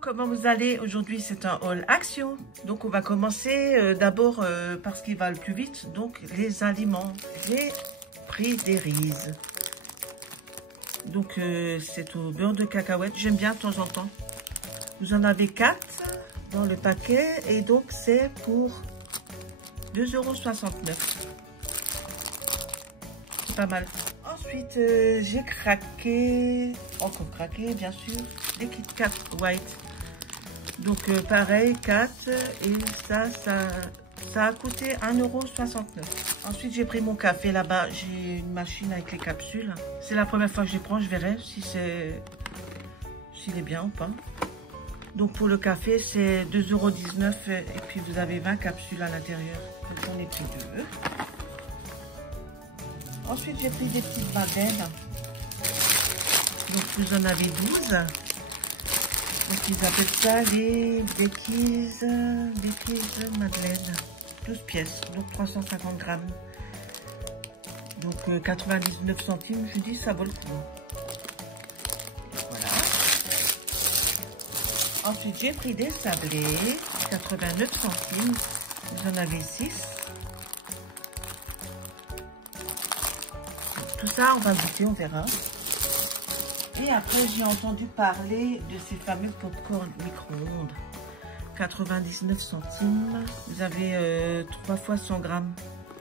Comment vous allez? Aujourd'hui c'est un haul action. Donc on va commencer d'abord par ce qui va le plus vite, donc les aliments. J'ai pris des riz. Donc c'est au beurre de cacahuète, j'aime bien de temps en temps. Vous en avez 4 dans le paquet et donc c'est pour 2,69 €. C'est pas mal. Ensuite j'ai craqué, encore craqué bien sûr, des Kit Kat White. Donc pareil, 4 et ça a coûté 1,69 €. Ensuite j'ai pris mon café là-bas, j'ai une machine avec les capsules. C'est la première fois que je les prends, je verrai s'il est bien ou pas. Donc pour le café c'est 2,19 € et puis vous avez 20 capsules à l'intérieur. Donc j'en ai pris 2. Ensuite j'ai pris des petites madeleines. Donc vous en avez 12. Donc ils appellent ça les Becky's Madeleine. 12 pièces, donc 350 grammes. Donc 99 centimes, je dis ça vaut le coup. Voilà. Ensuite j'ai pris des sablés, 89 centimes. Vous en avez 6. Donc, tout ça on va goûter, on verra. Et après, j'ai entendu parler de ces fameux popcorn micro-ondes. 99 centimes. Vous avez 3 fois 100 grammes.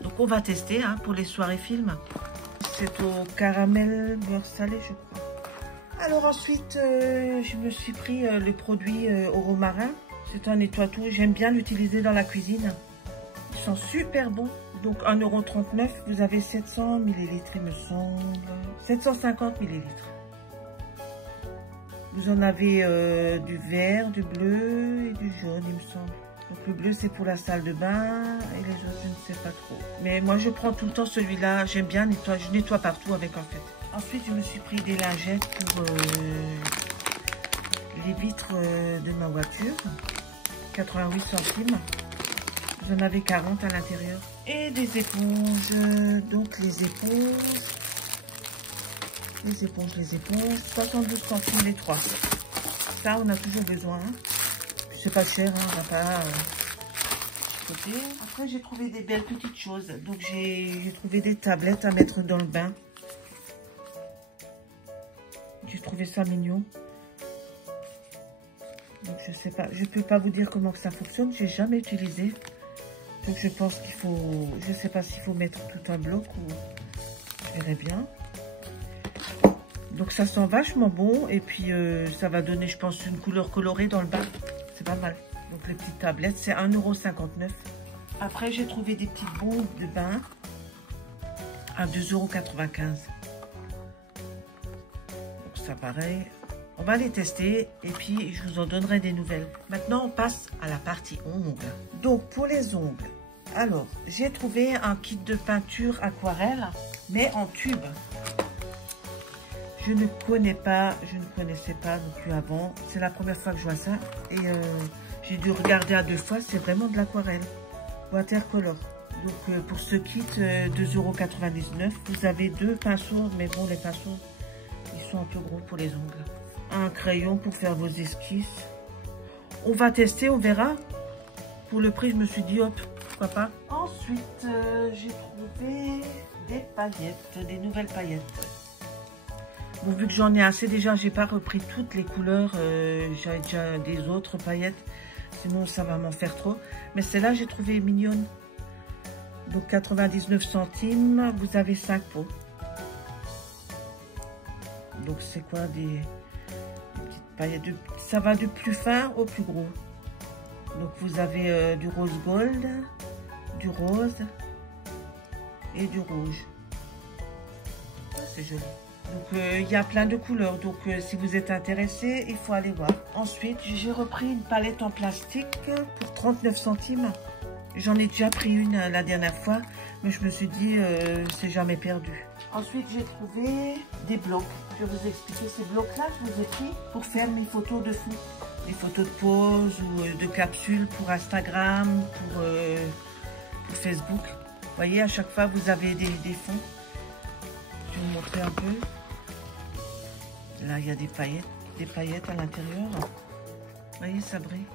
Donc, on va tester hein, pour les soirées films. C'est au caramel beurre salé, je crois. Alors ensuite, je me suis pris le produit au romarin. C'est un nettoie-tout. J'aime bien l'utiliser dans la cuisine. Ils sont super bons. Donc 1,39 €. Vous avez 700 ml, il me semble. 750 ml. Vous en avez du vert, du bleu et du jaune, il me semble. Donc le bleu, c'est pour la salle de bain et les autres, je ne sais pas trop. Mais moi, je prends tout le temps celui-là. J'aime bien nettoyer. Je nettoie partout avec, en fait. Ensuite, je me suis pris des lingettes pour les vitres de ma voiture. 88 centimes. Vous en avez 40 à l'intérieur. Et des éponges. Donc les éponges. Les éponges, 72 centimes les 3. Ça, on a toujours besoin. Hein. C'est pas cher, hein, on va pas... côté. Après, j'ai trouvé des belles petites choses. Donc, j'ai trouvé des tablettes à mettre dans le bain. J'ai trouvé ça mignon. Donc, je sais pas. Je peux pas vous dire comment que ça fonctionne. J'ai jamais utilisé. Donc, je pense qu'il faut... Je sais pas s'il faut mettre tout un bloc ou... Je verrai bien. Donc ça sent vachement bon et puis ça va donner je pense une couleur colorée dans le bain. C'est pas mal. Donc les petites tablettes c'est 1,59 €. Après j'ai trouvé des petites bombes de bain à 2,95 €. Donc ça pareil. On va les tester et puis je vous en donnerai des nouvelles. Maintenant on passe à la partie ongles. Donc pour les ongles. Alors j'ai trouvé un kit de peinture aquarelle mais en tube. Je ne connaissais pas non plus avant. C'est la première fois que je vois ça. Et j'ai dû regarder à 2 fois. C'est vraiment de l'aquarelle. Watercolor. Donc pour ce kit, 2,99 €. Vous avez 2 pinceaux. Mais bon, les pinceaux, ils sont un peu gros pour les ongles. Un crayon pour faire vos esquisses. On va tester, on verra. Pour le prix, je me suis dit, hop, pourquoi pas. Ensuite, j'ai trouvé des paillettes. Des nouvelles paillettes. Bon, vu que j'en ai assez déjà, j'ai pas repris toutes les couleurs. J'avais déjà des autres paillettes. Sinon, ça va m'en faire trop. Mais celle-là, j'ai trouvé mignonne. Donc, 99 centimes. Vous avez 5 pots. Donc, c'est quoi des petites paillettes ça va du plus fin au plus gros. Donc, vous avez du rose gold, du rose et du rouge. C'est joli. Donc, il y a plein de couleurs. Donc, si vous êtes intéressé, il faut aller voir. Ensuite, j'ai repris une palette en plastique pour 39 centimes. J'en ai déjà pris une la dernière fois, mais je me suis dit, c'est jamais perdu. Ensuite, j'ai trouvé des blocs. Je vais vous expliquer ces blocs-là. Je vous ai pris pour faire mes photos de fou. Des photos de pause ou de capsules pour Instagram, pour Facebook. Vous voyez, à chaque fois, vous avez des fonds. Je vais vous montrer un peu. Là, il y a des paillettes à l'intérieur. Vous voyez, ça brille.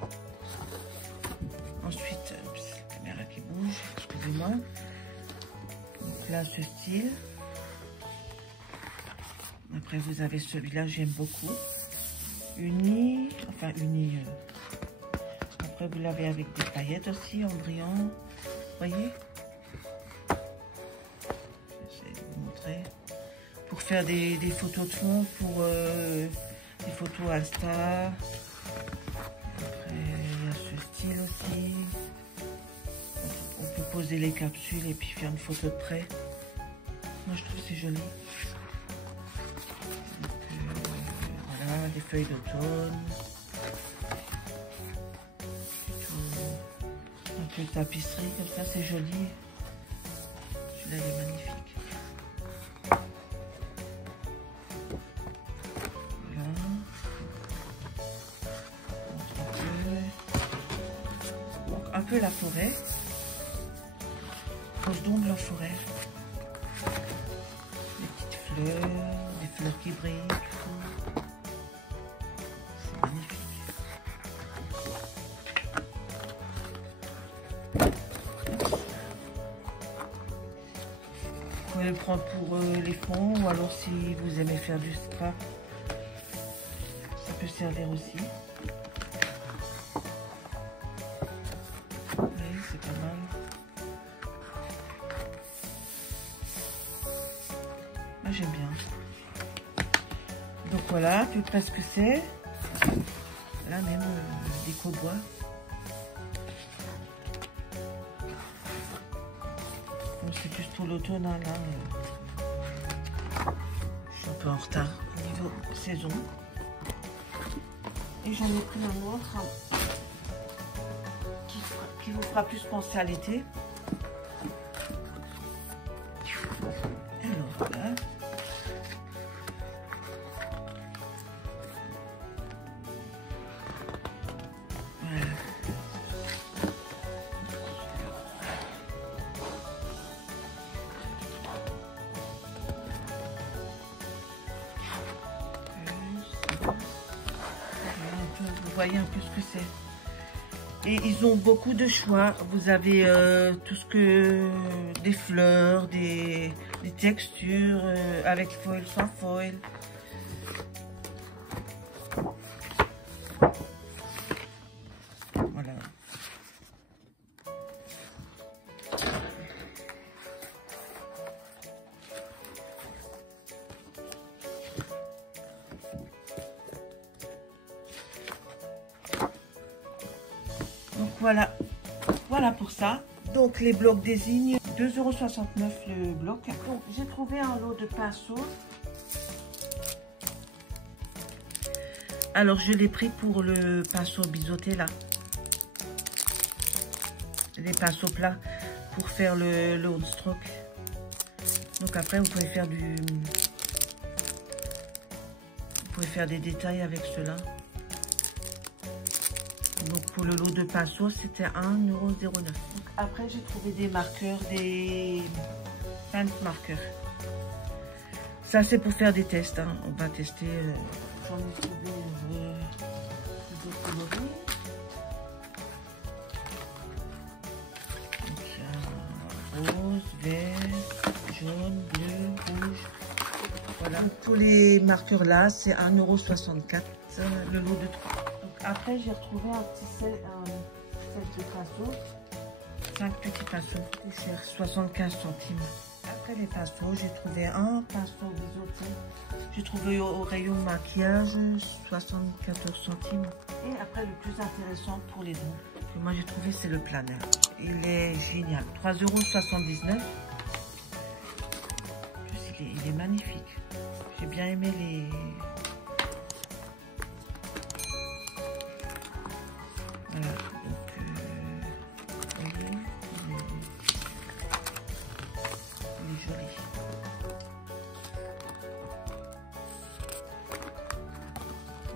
Ensuite, la caméra qui bouge, excusez-moi. Donc là, ce style. Après, vous avez celui-là, j'aime beaucoup. Uni. Après, vous l'avez avec des paillettes aussi, en brillant. Vous voyez? J'essaie de vous montrer. Pour faire des photos de fond, pour des photos Insta. Après, il y a ce style aussi. On peut poser les capsules et puis faire une photo de près. Moi, je trouve que c'est joli. Voilà, des feuilles d'automne. Un peu de tapisserie, comme ça, c'est joli. Celui-là, il est magnifique. Un peu la forêt, rose d'ombre en forêt, des petites fleurs, des fleurs qui brillent, c'est magnifique. Vous pouvez le prendre pour les fonds, ou alors si vous aimez faire du scrap, ça peut servir aussi. C'est pas mal. Moi j'aime bien. Donc voilà, à peu près ce que c'est. Là même des cobois. Bon, c'est plus pour l'automne là. Je suis un peu en retard au niveau saison. Et j'en ai pris un autre qui vous fera plus penser à l'été. Alors voilà. Voilà. Vous voyez un peu ce que c'est. Et ils ont beaucoup de choix. Vous avez tout ce que... des fleurs, des textures, avec foil, sans foil. Voilà. Donc voilà pour ça. Donc les blocs désignent 2,69 € le bloc. Donc j'ai trouvé un lot de pinceaux. Alors je l'ai pris pour le pinceau biseauté là. Les pinceaux plats pour faire le on stroke. Donc après vous pouvez faire des détails avec cela. Donc pour le lot de pinceaux, c'était 1,09 €. Après, j'ai trouvé des marqueurs, des paint marqueurs. Ça, c'est pour faire des tests. Hein. On va tester. J'en ai trouvé des coloris. Donc, il y a rose, vert, jaune, bleu, rouge. Voilà. Donc, pour les marqueurs là, c'est 1,64 € le lot de 3. Après, j'ai retrouvé un petit set de pinceaux. 5 petits pinceaux. Plus cher, 75 centimes. Après les pinceaux, j'ai trouvé un pinceau biseauté. J'ai trouvé au rayon maquillage, 74 centimes. Et après, le plus intéressant pour les dons, que moi j'ai trouvé, c'est le planeur. Il est génial. 3,79 €. Il est magnifique. J'ai bien aimé les... Voilà, donc voyez, il est joli.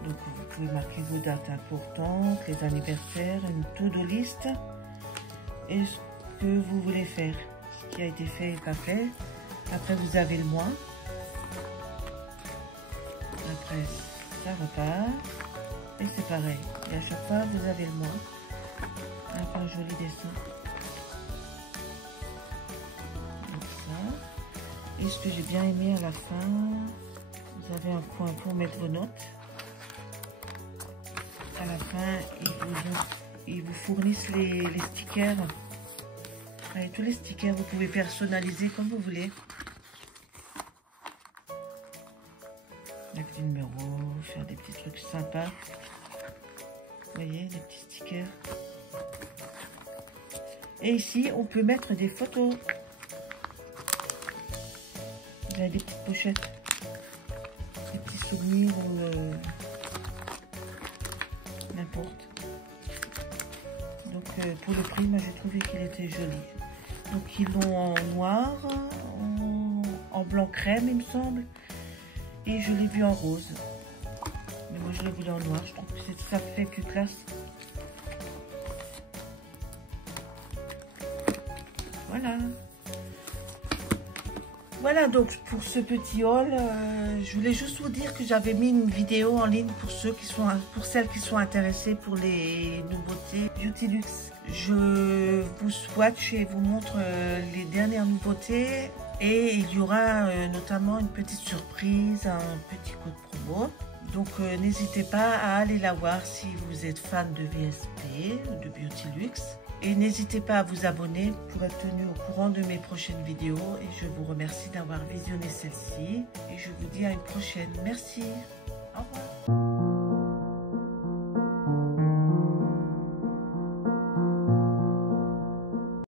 Donc vous pouvez marquer vos dates importantes, les anniversaires, une to-do list et ce que vous voulez faire. qui a été fait et pas fait. Après, vous avez le mois. Après, ça repart. Et c'est pareil. Et à chaque fois, vous avez le mois. Un joli dessin. Comme ça. Et ce que j'ai bien aimé à la fin, vous avez un coin pour mettre vos notes. À la fin, ils vous fournissent les stickers. Avec tous les stickers, vous pouvez personnaliser comme vous voulez. Avec des numéros, faire des petits trucs sympas. Vous voyez, des petits stickers. Et ici, on peut mettre des photos. Vous avez des petites pochettes. Des petits souvenirs ou n'importe. Donc pour le prix, moi j'ai trouvé qu'il était joli. Donc ils l'ont en noir, en blanc crème il me semble. Et je l'ai vu en rose. Mais moi je l'ai voulu en noir, je trouve que ça fait plus classe. Voilà. Voilà donc pour ce petit haul, je voulais juste vous dire que j'avais mis une vidéo en ligne pour celles qui sont intéressées pour les nouveautés Beautyluxe. Je vous swatch et vous montre les dernières nouveautés et il y aura notamment une petite surprise, un petit code promo. Donc n'hésitez pas à aller la voir si vous êtes fan de VSP ou de Beautyluxe. Et n'hésitez pas à vous abonner pour être tenu au courant de mes prochaines vidéos. Et je vous remercie d'avoir visionné celle-ci. Et je vous dis à une prochaine. Merci. Au revoir.